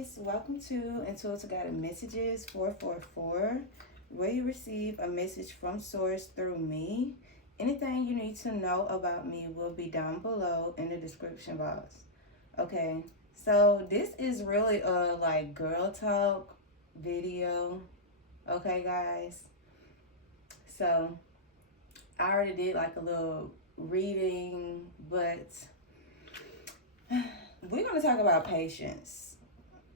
guys, welcome to Intuitive Guided Messages 444, where you receive a message from Source through me. Anything you need to know about me will be down below in the description box. Okay, so this is really a girl talk video. Okay, guys. So I already did a little reading, but we're going to talk about patience.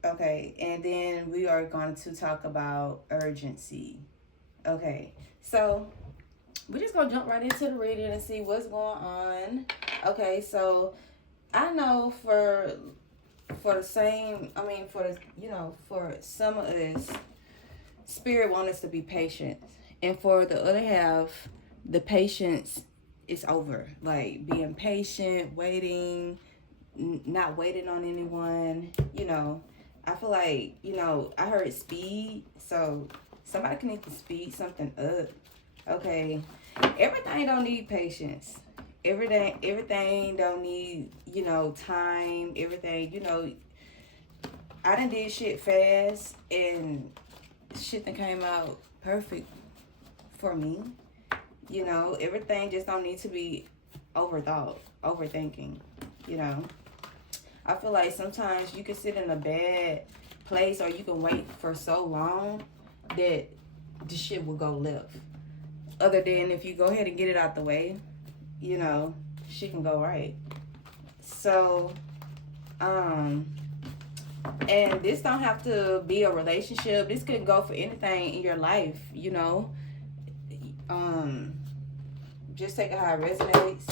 Okay, and then we are going to talk about urgency. Okay, so we're just going to jump right into the reading and see what's going on. Okay, so I know for the same, for some of us, Spirit wants us to be patient. And for the other half, the patience is over. Like being patient, waiting, not waiting on anyone, I feel like, I heard speed, so somebody can need to speed something up. Okay. Everything don't need patience. Everything don't need, time, everything, I done did shit fast and shit that came out perfect for me. Everything just don't need to be overthinking, I feel like sometimes you can sit in a bad place or you can wait for so long that the shit will go left. Other than if you go ahead and get it out the way, shit can go right. So, and this don't have to be a relationship. This could go for anything in your life, Just take it how it resonates.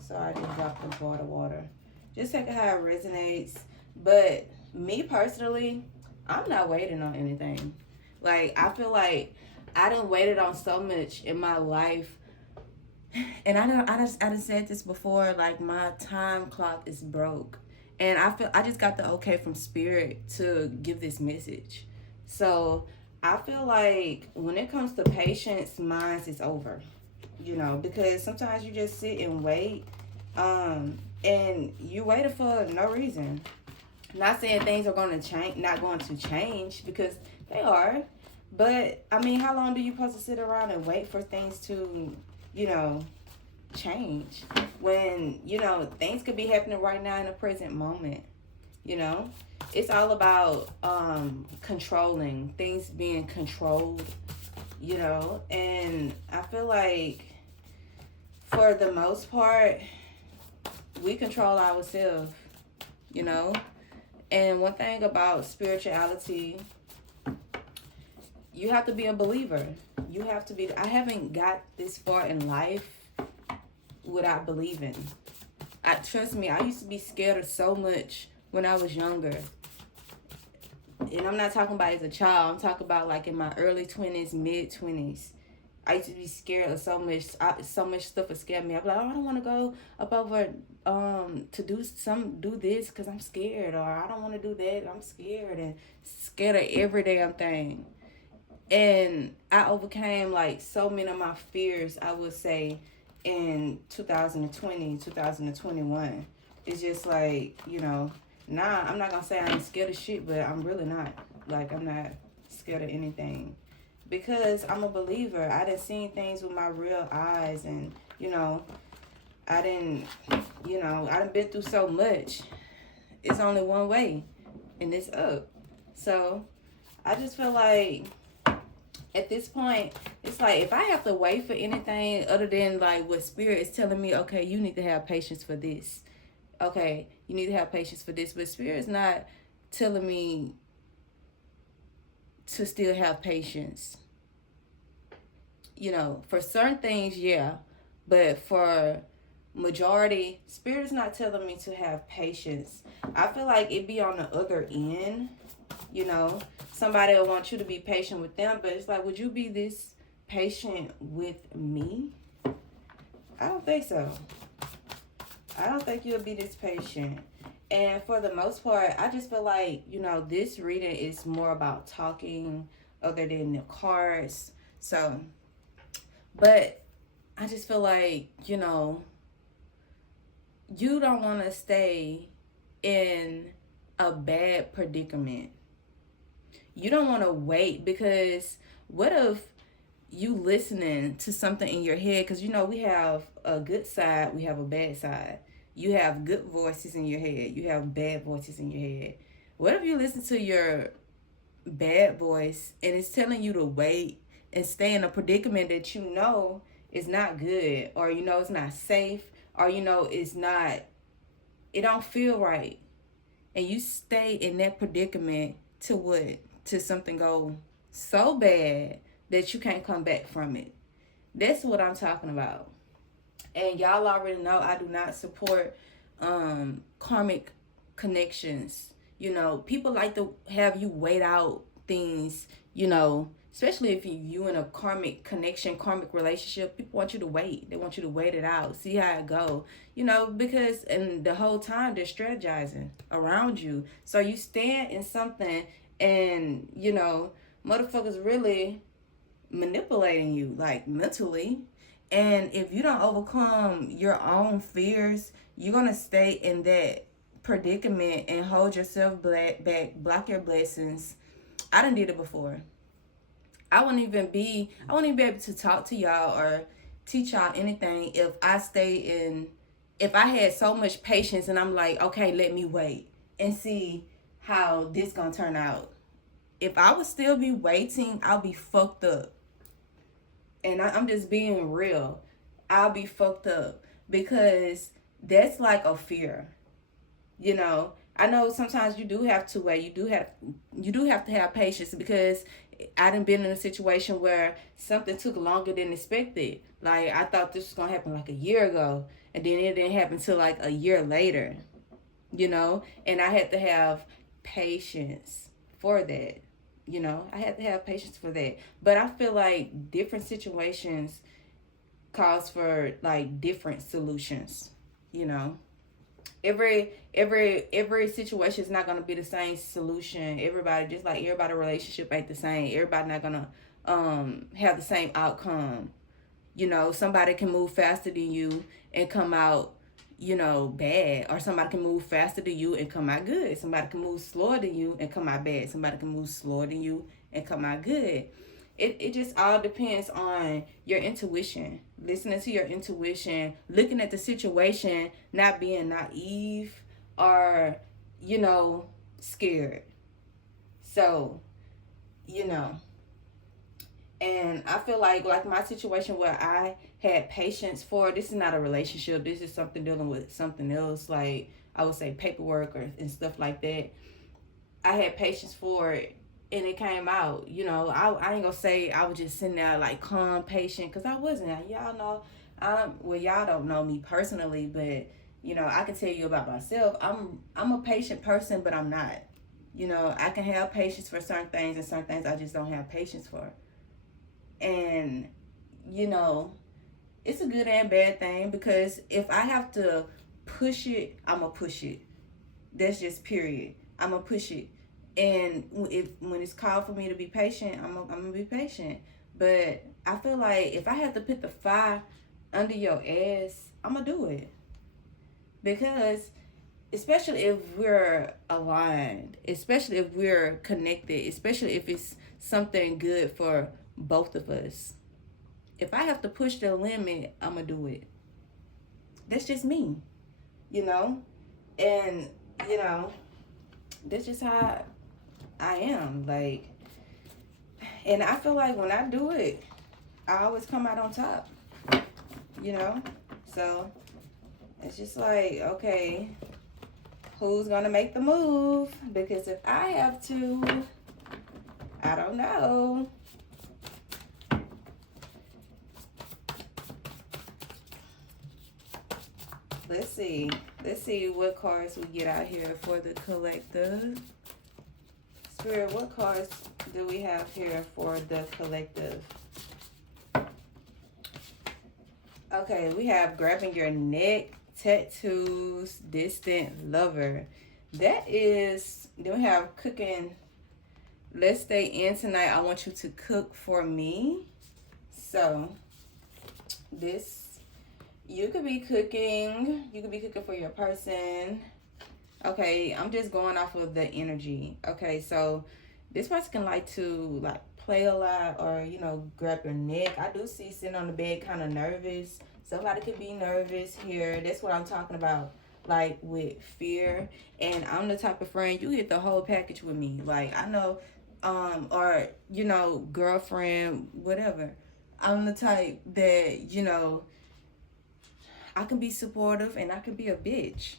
So I just dropped the bottle of water. Just take it how it resonates. But me personally, I'm not waiting on anything. I feel like I done waited on so much in my life. And I done said this before, my time clock is broke. And I just got the okay from Spirit to give this message. So I feel like when it comes to patience, mine is over. Because sometimes you just sit and wait. And you waited for no reason. Not saying things are going to change, not going to change, because they are. But, how long do you supposed to sit around and wait for things to, change? When, things could be happening right now in the present moment, It's all about controlling, things being controlled, And I feel like, for the most part, we control ourselves, And one thing about spirituality, you have to be a believer. You have to be. I haven't got this far in life without believing. Trust me, I used to be scared of so much when I was younger. And I'm not talking about as a child. I'm talking about in my early 20s, mid 20s. I used to be scared of so much. So much stuff would scare me. I'd be like, oh, I don't want to go up over to do this because I'm scared, or I don't want to do that. I'm scared, and scared of every damn thing. And I overcame so many of my fears, I would say, in 2020, 2021. It's just I'm not gonna say I ain't scared of shit, but I'm really not. I'm not scared of anything. Because I'm a believer. I done seen things with my real eyes, and I done been through so much. It's only one way, and it's up. So I just feel like at this point, it's if I have to wait for anything other than what Spirit is telling me, okay, you need to have patience for this. Okay, you need to have patience for this. But Spirit's not telling me to still have patience. For certain things, yeah. But for majority, Spirit is not telling me to have patience. I feel like it be on the other end. Somebody will want you to be patient with them, but it's would you be this patient with me? I don't think so. I don't think you'll be this patient. And for the most part, I just feel like, this reading is more about talking other than the cards. So, but I just feel like, you don't want to stay in a bad predicament. You don't want to wait, because what if you listening to something in your head? Because we have a good side, we have a bad side. You have good voices in your head, you have bad voices in your head. What if you listen to your bad voice and it's telling you to wait and stay in a predicament that is not good, or it's not safe, or it don't feel right, and you stay in that predicament to what? To something go so bad that you can't come back from it. That's what I'm talking about. And y'all already know I do not support karmic connections. People like to have you wait out things, especially if you in a karmic connection, karmic relationship. People want you to wait. They want you to wait it out, see how it go. Because and the whole time they're strategizing around you. So you stand in something, and motherfuckers really manipulating you, like, mentally. And if you don't overcome your own fears, you're gonna stay in that predicament and hold yourself back, block your blessings. I done did it before. I wouldn't even be able to talk to y'all or teach y'all anything if I had so much patience and I'm like, okay, let me wait and see how this gonna turn out. If I would still be waiting, I'll be fucked up. And I'm just being real. I'll be fucked up, because that's like a fear. I know sometimes you do have to wait. You do have to have patience, because I done been in a situation where something took longer than expected. Like, I thought this was gonna happen like a year ago, and then it didn't happen till like a year later. And I had to have patience for that. I had to have patience for that. But I feel like different situations calls for like different solutions. Every situation is not gonna be the same solution. Everybody relationship ain't the same. Everybody not gonna have the same outcome. Somebody can move faster than you and come out bad, or somebody can move faster than you and come out good. Somebody can move slower than you and come out bad. Somebody can move slower than you and come out good. It just all depends on your intuition, listening to your intuition, looking at the situation, not being naive or scared. So and I feel like my situation where I had patience for, this is not a relationship. This is something dealing with something else, like I would say paperwork and stuff like that. I had patience for it, and it came out. I ain't gonna say I was just sitting there like calm, patient, because I wasn't. Y'all know, y'all don't know me personally, but I can tell you about myself. I'm a patient person, but I'm not. I can have patience for certain things, and certain things I just don't have patience for. And it's a good and bad thing, because if I have to push it, I'm gonna push it. That's just period. I'm gonna push it. And when it's called for me to be patient, I'm gonna be patient. But I feel like if I have to put the fire under your ass, I'm gonna do it. Because especially if we're aligned, especially if we're connected, especially if it's something good for both of us. If I have to push the limit, I'm gonna do it. That's just me, and that's just how I am. Like, and I feel like when I do it, I always come out on top. So it's just like, okay, who's gonna make the move? Because if I have to, I don't know. Let's see what cards we get out here for the collective. Spirit, what cards do we have here for the collective? Okay, we have grabbing your neck, tattoos, distant lover. Then we have cooking. Let's stay in tonight. I want you to cook for me. So you could be cooking. You could be cooking for your person. Okay, I'm just going off of the energy. Okay, so this person can like to like play a lot or grab your neck. I do see sitting on the bed kind of nervous. Somebody could be nervous here. That's what I'm talking about, like with fear. And I'm the type of friend you get the whole package with me. Like I know, or girlfriend, whatever. I'm the type that I can be supportive and I can be a bitch.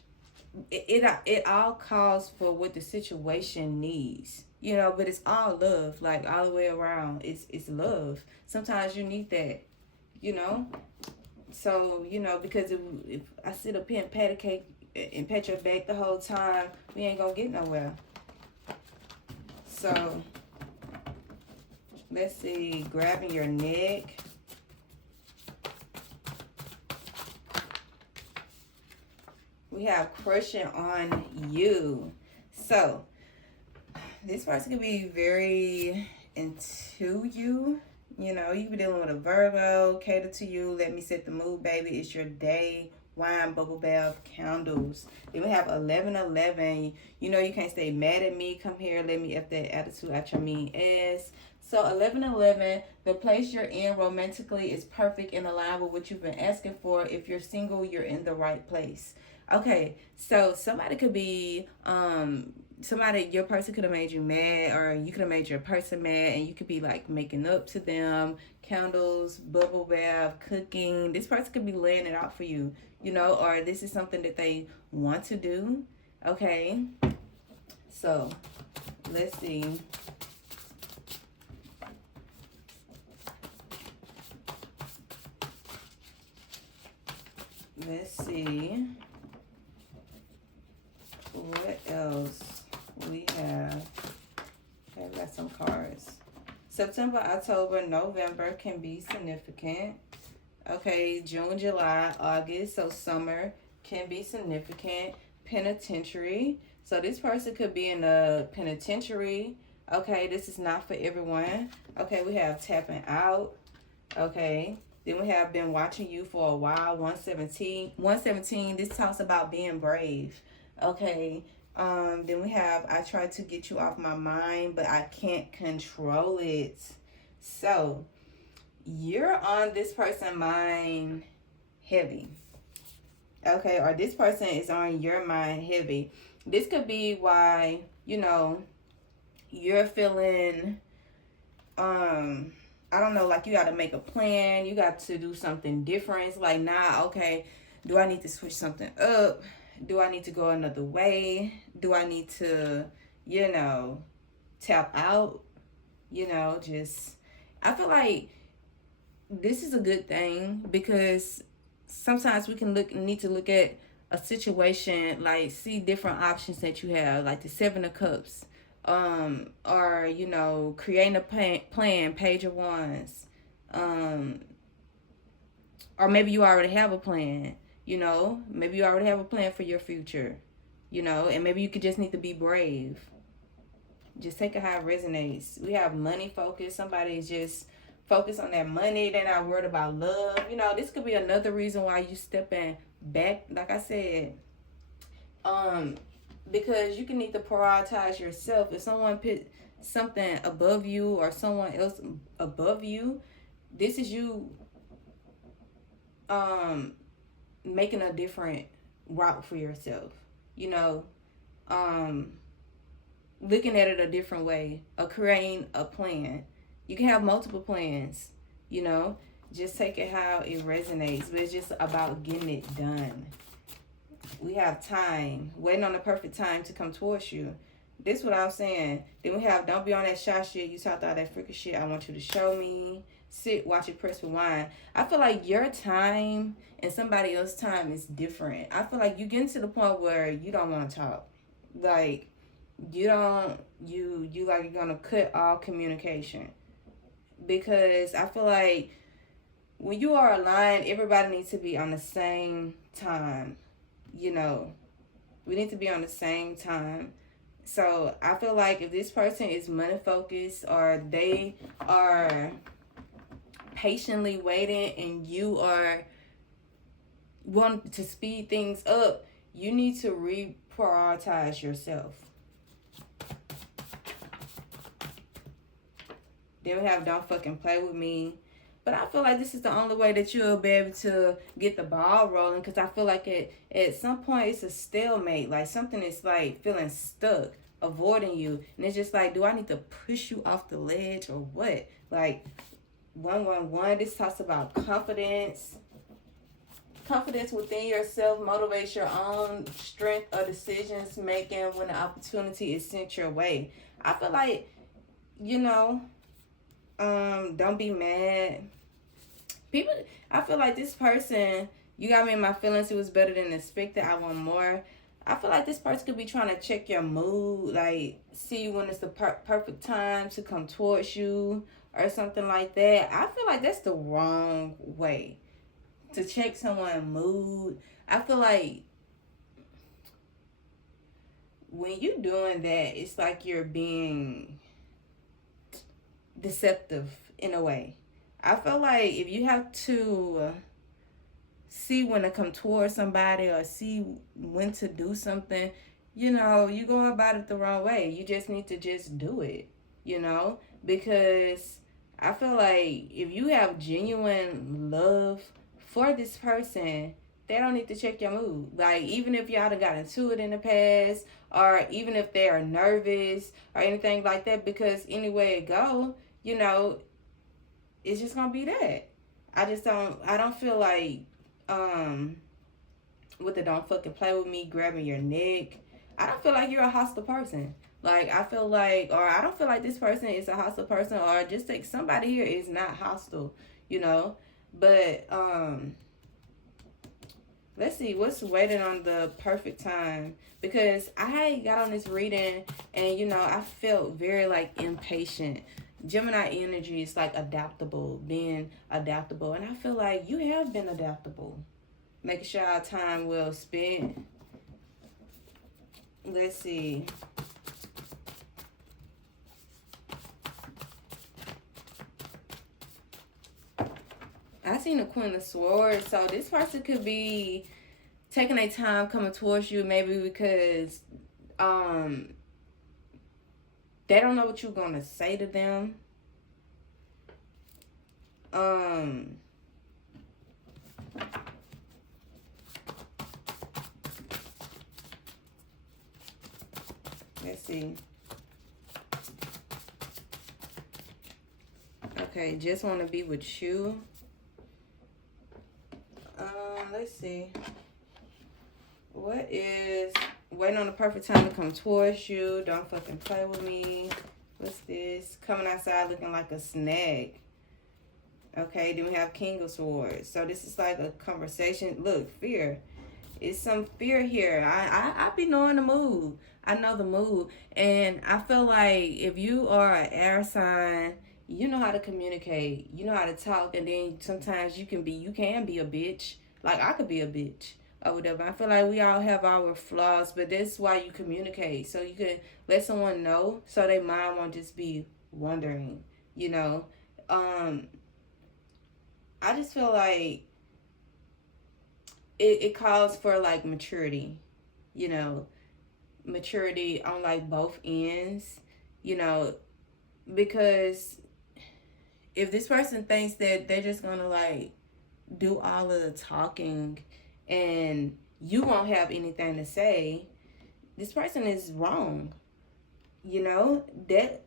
It all calls for what the situation needs, but it's all love, like all the way around. It's love. Sometimes you need that, you know. So because if I sit up here and pat a cake and pat your back the whole time, we ain't gonna get nowhere. So let's see, grabbing your neck. We have crushing on you. So this person could be very into you. You can be dealing with a Virgo, cater to you, let me set the mood, baby. It's your day. Wine, bubble bath, candles. Then we have 1111. You can't stay mad at me. Come here, let me F that attitude out your mean ass. So 1111, the place you're in romantically is perfect and aligned with what you've been asking for. If you're single, you're in the right place. Okay, so somebody could be your person could have made you mad, or you could have made your person mad, and you could be like making up to them. Candles, bubble bath, cooking. This person could be laying it out for you, or this is something that they want to do. Okay, so let's see. What else we have? Okay, we got some cards. September, October, November can be significant. Okay, June, July, August, so summer can be significant. Penitentiary. So this person could be in a penitentiary. Okay, this is not for everyone. Okay, we have tapping out. Okay. Then we have been watching you for a while. 117, this talks about being brave. Okay. Then we have I tried to get you off my mind, but I can't control it. So you're on this person's mind heavy. Okay, or this person is on your mind heavy. This could be why, you're feeling I don't know, like you got to make a plan. You got to do something different. It's like, okay, do I need to switch something up? Do I need to go another way? Do I need to, tap out? I feel like this is a good thing because sometimes we need to look at a situation, like see different options that you have, like the Seven of Cups. Or creating a plan, Page of Wands, or maybe you already have a plan. Maybe you already have a plan for your future. And maybe you could just need to be brave. Just take it how it resonates. We have money focus. Somebody is just focused on that money. They're not worried about love. This could be another reason why you stepping back. Like I said, because you can need to prioritize yourself. If someone put something above you or someone else above you, this is you making a different route for yourself. Looking at it a different way, or creating a plan. You can have multiple plans, just take it how it resonates, but it's just about getting it done. We have time, waiting on the perfect time to come towards you. This is what I'm saying. Then we have don't be on that shy shit. You talked all that freaking shit. I want you to show me. Sit, watch it, press rewind. I feel like your time and somebody else's time is different. I feel like you get to the point where you don't want to talk. Like, you like you're going to cut all communication. Because I feel like when you are aligned, everybody needs to be on the same time. We need to be on the same time. So I feel like if this person is money focused, or they are patiently waiting and you are wanting to speed things up, you need to prioritize yourself. Then we have don't fucking play with me. But I feel like this is the only way that you'll be able to get the ball rolling, because I feel like at some point it's a stalemate. Like something is like feeling stuck, avoiding you. And it's just like, do I need to push you off the ledge or what? Like 111, this talks about confidence. Confidence within yourself motivates your own strength of decisions making when the opportunity is sent your way. I feel like, don't be mad. People, I feel like this person, you got me in my feelings, it was better than expected, I want more. I feel like this person could be trying to check your mood, like see when it's the perfect time to come towards you or something like that. I feel like that's the wrong way to check someone's mood. I feel like when you're doing that, it's like you're being deceptive in a way. I feel like if you have to see when to come towards somebody or see when to do something, you're going about it the wrong way. You just need to just do it, because I feel like if you have genuine love for this person, they don't need to check your mood. Like, even if y'all done got into it in the past, or even if they are nervous or anything like that, because anyway it go, it's just gonna be that. I don't feel like with the don't fucking play with me, grabbing your neck, I don't feel like you're a hostile person. Like, I don't feel like this person is a hostile person, or just like somebody here is not hostile, but let's see what's waiting on the perfect time, because I got on this reading and I felt very like impatient. Gemini energy is like being adaptable, and I feel like you have been adaptable, making sure our time well spent. Let's see. I seen the Queen of Swords, so this person could be taking their time coming towards you, maybe because they don't know what you're gonna say to them. Let's see. Okay, just want to be with you. Let's see. What is waiting on the perfect time to come towards you? Don't fucking play with me. What's this? Coming outside looking like a snake. Okay, then we have King of Swords. So this is like a conversation. Look, fear. It's some fear here. I be knowing the mood. I know the mood. And I feel like if you are an air sign, you know how to communicate. You know how to talk. And then sometimes you can be a bitch. Like, I could be a bitch or whatever. I feel like we all have our flaws, but that's why you communicate. So you can let someone know so their mind won't just be wondering, I just feel like it calls for like maturity, maturity on like both ends, because if this person thinks that they're just gonna like do all of the talking and you won't have anything to say, this person is wrong. That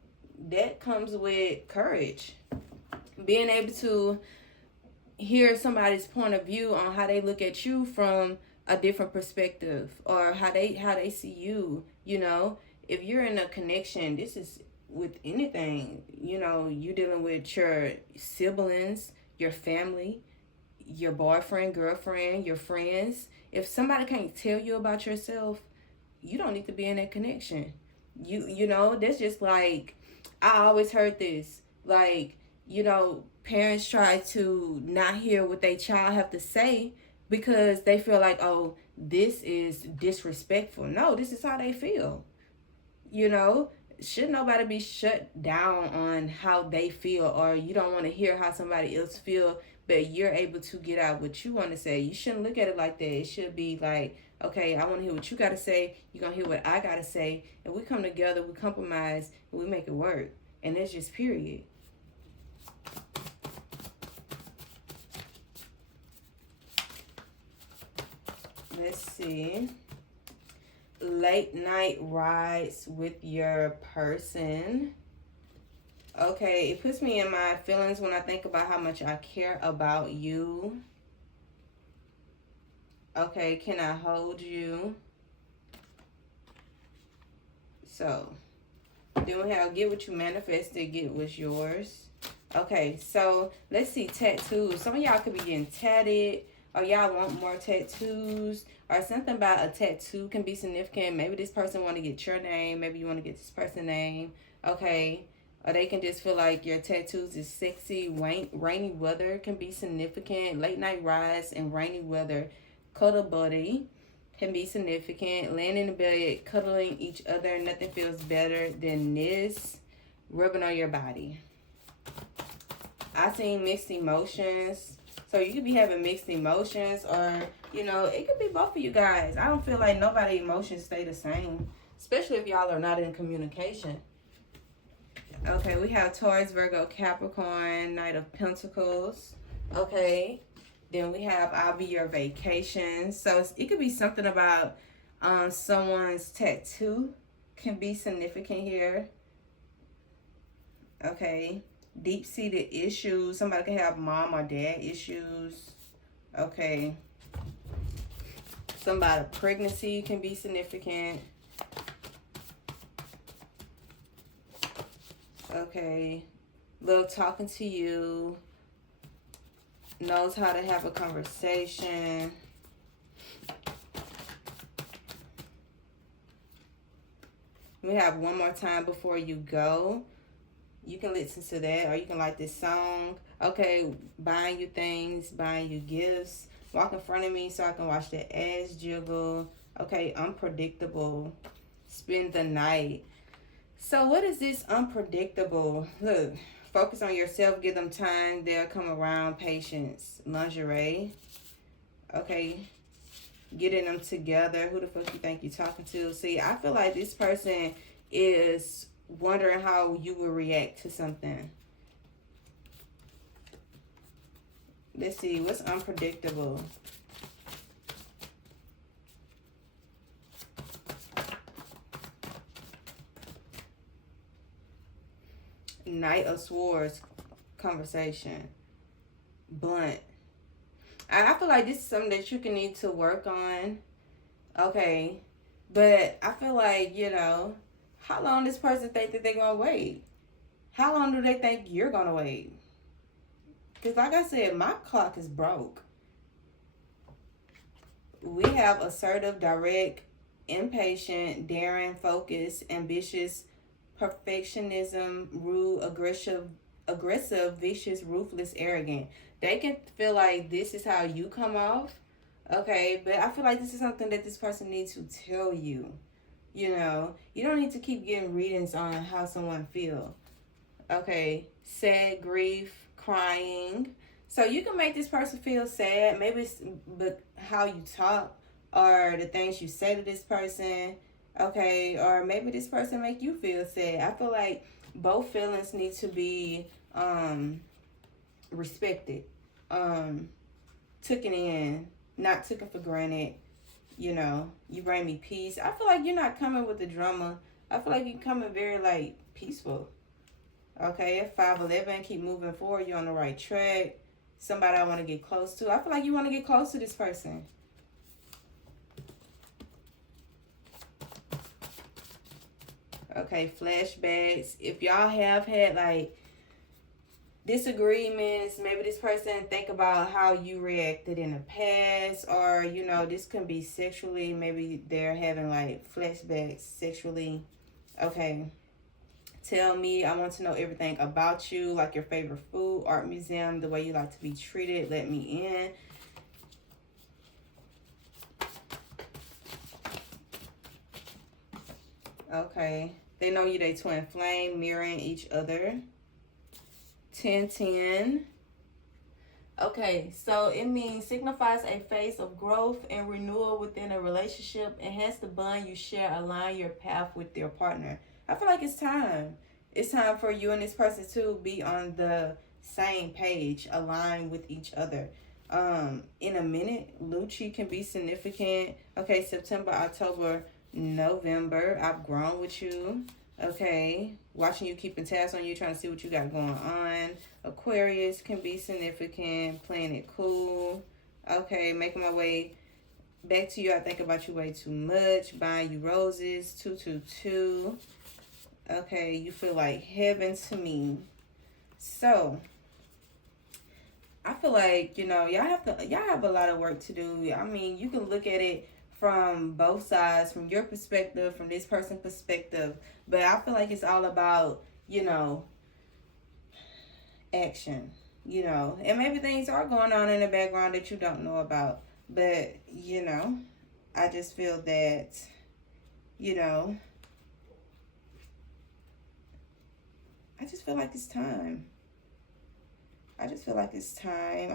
comes with courage, being able to hear somebody's point of view on how they look at you from a different perspective, or how they see you. If you're in a connection, this is with anything, you're dealing with your siblings, your family, your boyfriend, girlfriend, your friends. If somebody can't tell you about yourself, you don't need to be in that connection. That's just like, I always heard this, like, parents try to not hear what their child have to say because they feel like, oh, this is disrespectful. No, this is how they feel. Should nobody be shut down on how they feel, or you don't want to hear how somebody else feel, but you're able to get out what you want to say. You shouldn't look at it like that. It should be like, Okay, I want to hear what you got to say. You're going to hear what I got to say. And we come together, we compromise, and we make it work. And that's just period. Let's see. Late night rides with your person. Okay, it puts me in my feelings when I think about how much I care about you. Okay, can I hold you? So, then we have get what you manifested, get what's yours. Okay, so let's see, tattoos. Some of y'all could be getting tatted, or y'all want more tattoos, or something about a tattoo can be significant. Maybe this person want to get your name, maybe you want to get this person's name. Okay, or they can just feel like your tattoos is sexy. Rainy weather can be significant. Late night rides and rainy weather. Cuddle buddy can be significant. Laying in the bed, cuddling each other. Nothing feels better than this. Rubbing on your body. I seen mixed emotions. So you could be having mixed emotions, or, you know, it could be both of you guys. I don't feel like nobody's emotions stay the same, especially if y'all are not in communication. Okay, we have Taurus, Virgo, Capricorn, Knight of Pentacles. Okay, then we have I'll be your vacation. So it could be something about someone's tattoo can be significant here. Okay, deep-seated issues. Somebody can have mom or dad issues. Okay, somebody pregnancy can be significant. Okay, love talking to you, knows how to have a conversation. We have one more time before you go. You can listen to that, or you can like this song. Okay, buying you things, buying you gifts. Walk in front of me so I can watch the ass jiggle. Okay, unpredictable. Spend the night. So what is this unpredictable? Look, focus on yourself. Give them time. They'll come around. Patience. Lingerie. Okay. Getting them together. Who the fuck you think you're talking to? See, I feel like this person is wondering how you will react to something. Let's see. What's unpredictable? Knight of Swords conversation. Blunt. I feel like this is something that you can need to work on. Okay. But I feel like, you know, how long this person think that they're going to wait? How long do they think you're going to wait? Because like I said, my clock is broke. We have assertive, direct, impatient, daring, focused, ambitious, perfectionism, rude, aggressive, vicious, ruthless, arrogant. They can feel like this is how you come off. Okay, but I feel like this is something that this person needs to tell you. You know, you don't need to keep getting readings on how someone feels. Okay, sad, grief, crying. So you can make this person feel sad. Maybe it's but how you talk or the things you say to this person. Okay, or maybe this person make you feel sad. I feel like both feelings need to be respected, taken in, not taken for granted. You know, you bring me peace. I feel like you're not coming with the drama. I feel like you're coming very like peaceful. Okay, at 5'11", keep moving forward. You're on the right track. Somebody I want to get close to. I feel like you want to get close to this person. Okay, flashbacks. If y'all have had like disagreements, maybe this person think about how you reacted in the past, or you know, this can be sexually. Maybe they're having like flashbacks sexually. Okay. Tell me, I want to know everything about you, like your favorite food, art museum, the way you like to be treated. Let me in. Okay. They know you, they twin flame, mirroring each other. 10-10. Okay, so it means signifies a phase of growth and renewal within a relationship. Enhance the bond you share, align your path with your partner. I feel like it's time. It's time for you and this person to be on the same page, align with each other. In a minute, Lucci can be significant. Okay, September, October, November. I've grown with you. Okay, watching you, keeping tabs on you, trying to see what you got going on. Aquarius can be significant, playing it cool. Okay, making my way back to you. I think about you way too much. Buying you roses, 222. Okay, you feel like heaven to me. So I feel like, y'all have a lot of work to do. I mean, you can look at it from both sides, from your perspective, from this person's perspective. But I feel like it's all about, action, and maybe things are going on in the background that you don't know about. But, I just feel that, I just feel like it's time. I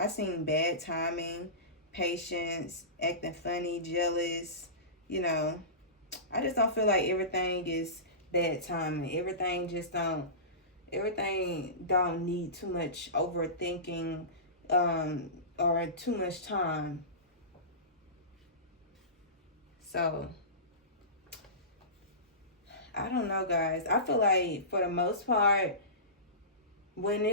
seen bad timing, patience, acting funny, jealous, you know. I just don't feel like everything is bad timing. Everything don't need too much overthinking, or too much time. So I don't know, guys. I feel like for the most part, when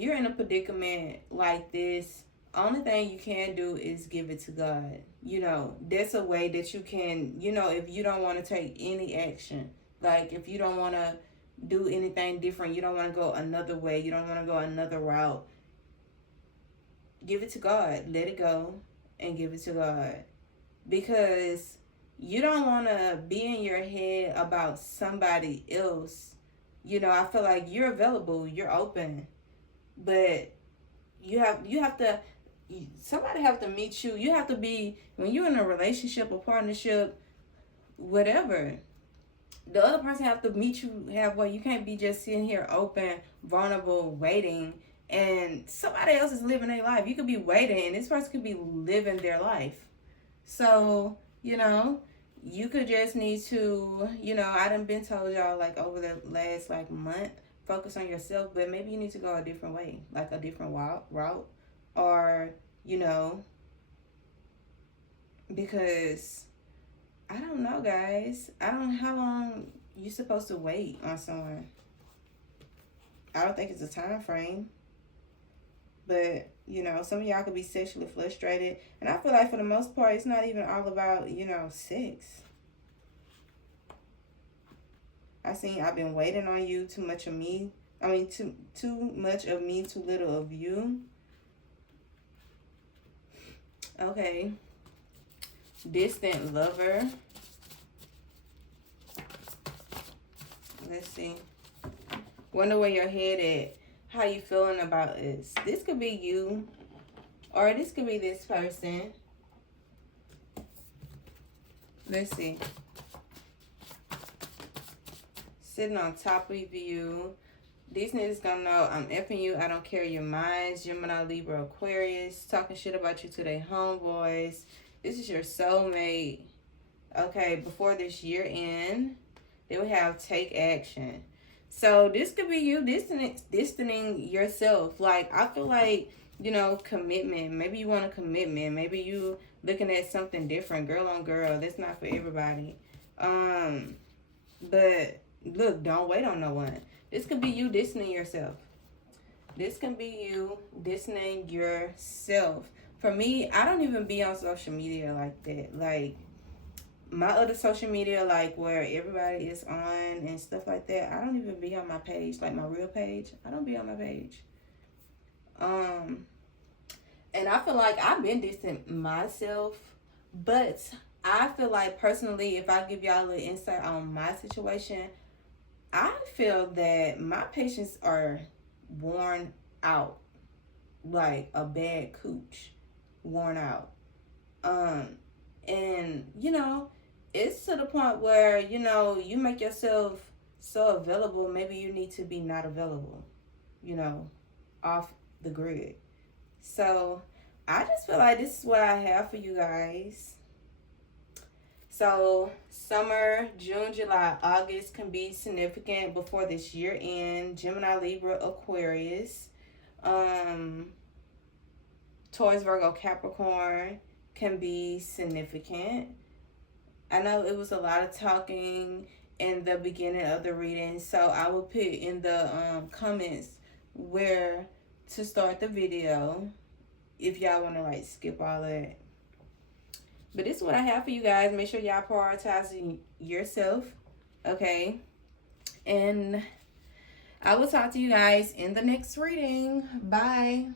you're in a predicament like this, only thing you can do is give it to God. That's a way that you can, if you don't want to take any action, like if you don't want to do anything different, you don't want to go another way, you don't want to go another route, give it to God. Let it go and give it to God. Because you don't want to be in your head about somebody else. I feel like you're available, you're open, but you have to, somebody have to meet you. You have to be, when you're in a relationship, a partnership, whatever, the other person have to meet you halfway. You can't be just sitting here open, vulnerable, waiting, and somebody else is living their life. You could be waiting and this person could be living their life. So, you could just need to, I done been told y'all, like, over the last, like, month, focus on yourself, but maybe you need to go a different way, like a different route, or, because, I don't know, guys. I don't know how long you supposed to wait on someone. I don't think it's a time frame. But, some of y'all could be sexually frustrated. And I feel like for the most part, it's not even all about, sex. I've been waiting on you, too much of me. Too much of me, too little of you. Okay. Distant lover. Let's see. Wonder where your head at. How you feeling about this? This could be you, or this could be this person. Let's see. Sitting on top of you. These niggas gonna know I'm effing you. I don't care your minds. Gemini, Libra, Aquarius. Talking shit about you to their homeboys. This is your soulmate. Okay, before this year end. Then we have take action. So this could be you distancing yourself. Like, I feel like, commitment. Maybe you want a commitment. Maybe you looking at something different. Girl on girl. That's not for everybody. But look, don't wait on no one. This could be you distancing yourself. This can be you distancing yourself. For me, I don't even be on social media like that. Like, my other social media, like where everybody is on and stuff like that, I don't even be on my page, like my real page. I don't be on my page. And I feel like I've been distant myself, but I feel like personally, if I give y'all a little insight on my situation, I feel that my patients are worn out, like a bad cooch, worn out. And it's to the point where, you make yourself so available, maybe you need to be not available, off the grid. So I just feel like this is what I have for you guys. So summer, June, July, August can be significant before this year end. Gemini, Libra, Aquarius, Taurus, Virgo, Capricorn can be significant. I know it was a lot of talking in the beginning of the reading, so I will put in the comments where to start the video if y'all want to like skip all that. But this is what I have for you guys. Make sure y'all prioritizing yourself, okay? And I will talk to you guys in the next reading. Bye.